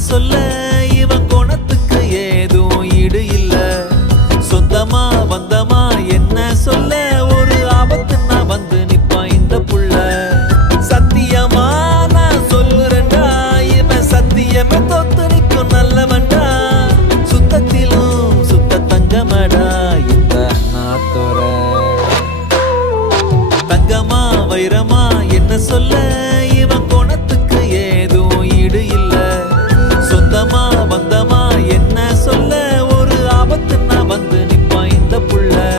சொல்ல இவன் குணத்துக்கு ஏதும் ஈடு இல்ல சொந்தமா வந்தமா என்ன சொல்ல ஒரு ஆபத்துன்னா வந்து நிப்பான் இந்த புள்ள சத்தியமா நான் சொல்லுறேன்டா இவன் சத்தியமே தோத்து நிற்கும் நல்லவன்டா சுத்தத்திலும் சுத்த தங்கமடா இந்த நாத்தோர தங்கமா வைரமா என்ன சொல்ல